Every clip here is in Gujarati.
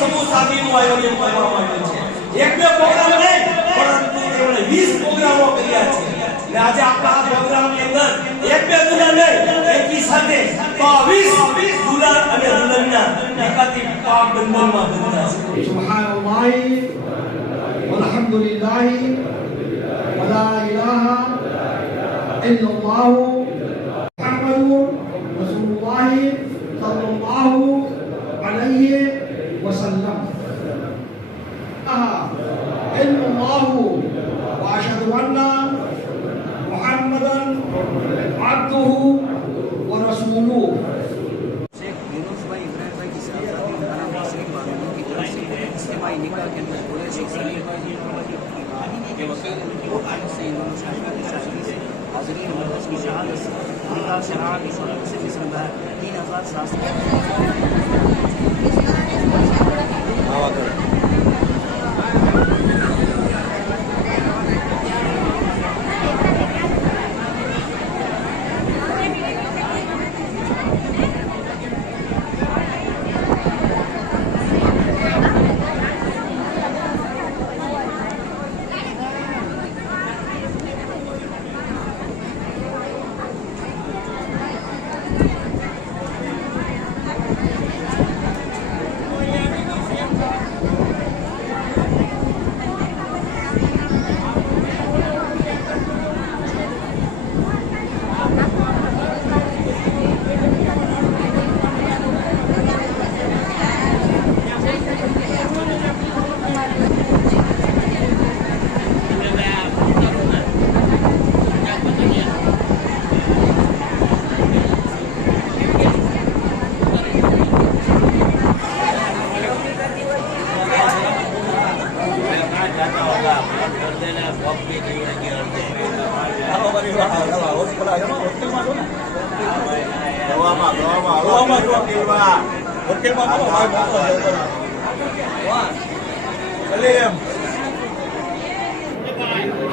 સમૂહ સાધીનું આયોજન કરવામાં આવ્યું છે। એક બે પ્રોગ્રામ નહીં, પરંતુ તેમણે 20 પ્રોગ્રામો કર્યા છે। અને આજે આપણા આ પ્રોગ્રામની અંદર એક બે દુલ્હન નહીં, એકી સાથે 22 દુલ્હન અને દુલ્હનના નિકાતી પાક બંધનમાં બંધાશે। સુબહાનલ્લાહ વલહમદુલિલ્લાહ વલા ઇલાહા ઇલ્લલ્લાહ મુહમ્મદુર રસૂલુલ્લાહ સલ્લલ્લાહુ અલૈહિ વસલ્લમ ઇલ્લલ્લાહ વ અશહદુ અન્ના મુહમ્મદન અબ્દુહુ व रसूलुहु। शेख यूनुस भाई इब्राहिम भाई की शहादत मौलाना मुस्लिम वालों की तरफ से इज्तिमाई निकाह के अंदर बोले शेख सलीम भाई के वकील से इन्होंने शादी की शादी से हाजरीन मजलिस की शहादत से निकाह शराअ की शहादत से बिस्मिल्लाह 3700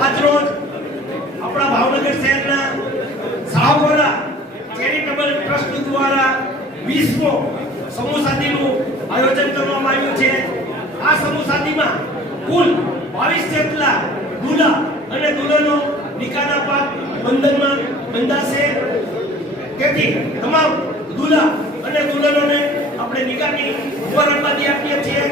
આજરોજ આપણા ભાવનગર શહેરના સાહોરા ચેરિટેબલ ટ્રસ્ટ દ્વારા 20મો સમૂહ સાધીનું આયોજન કરવામાં આવ્યું છે। આ સમૂહ સાધીમાં કુલ 22 જેટલા દુલ્હા અને દુલ્હનો નિકાહના પાક બંધનમાં બંધાશે। તેથી તમામ દુલ્હા અને દુલ્હનોને આપણે નિકાહની મુબારકબાદી આપીએ છીએ।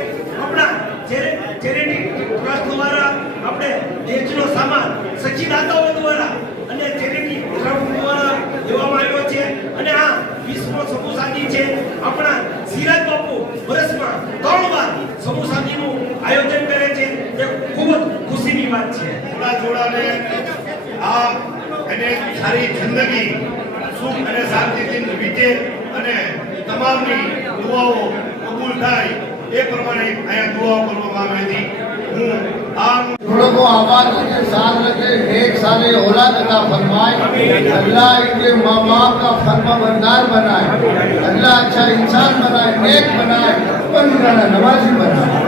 આપણા ચેરિટી ટ્રસ્ટ દ્વારા આપણે દેશનો સામાન સચ્ચિદાતાઓ દ્વારા અને ચેરિટી ટ્રસ્ટ દ્વારા દેવામાં આવ્યો છે। અને આ 20મો સમૂહ સાધી છે। આપણા સિરાજ બાપુ વર્ષમાં 3 વાર સમૂહ સાધીનું આયોજન કરે છે, જે ખૂબ જ ખુશીની વાત છે। જોડાને આ અને સારી જિંદગી સુખ અને શાંતિથી વીતે અને તમામની દુઆઓ કબૂલ થાય એ પ્રમાણે અહીંયા દુઆઓ કરવામાં આવી હતી। હું थोड़ों को आबाद के साथ रखे, नेक साले औलाद अता फरमाए। अल्लाह इनके माँ बाप का फर्मा बरदार बनाए। अल्लाह अच्छा इंसान बनाए, नेक बनाए, नमाजी बनाए।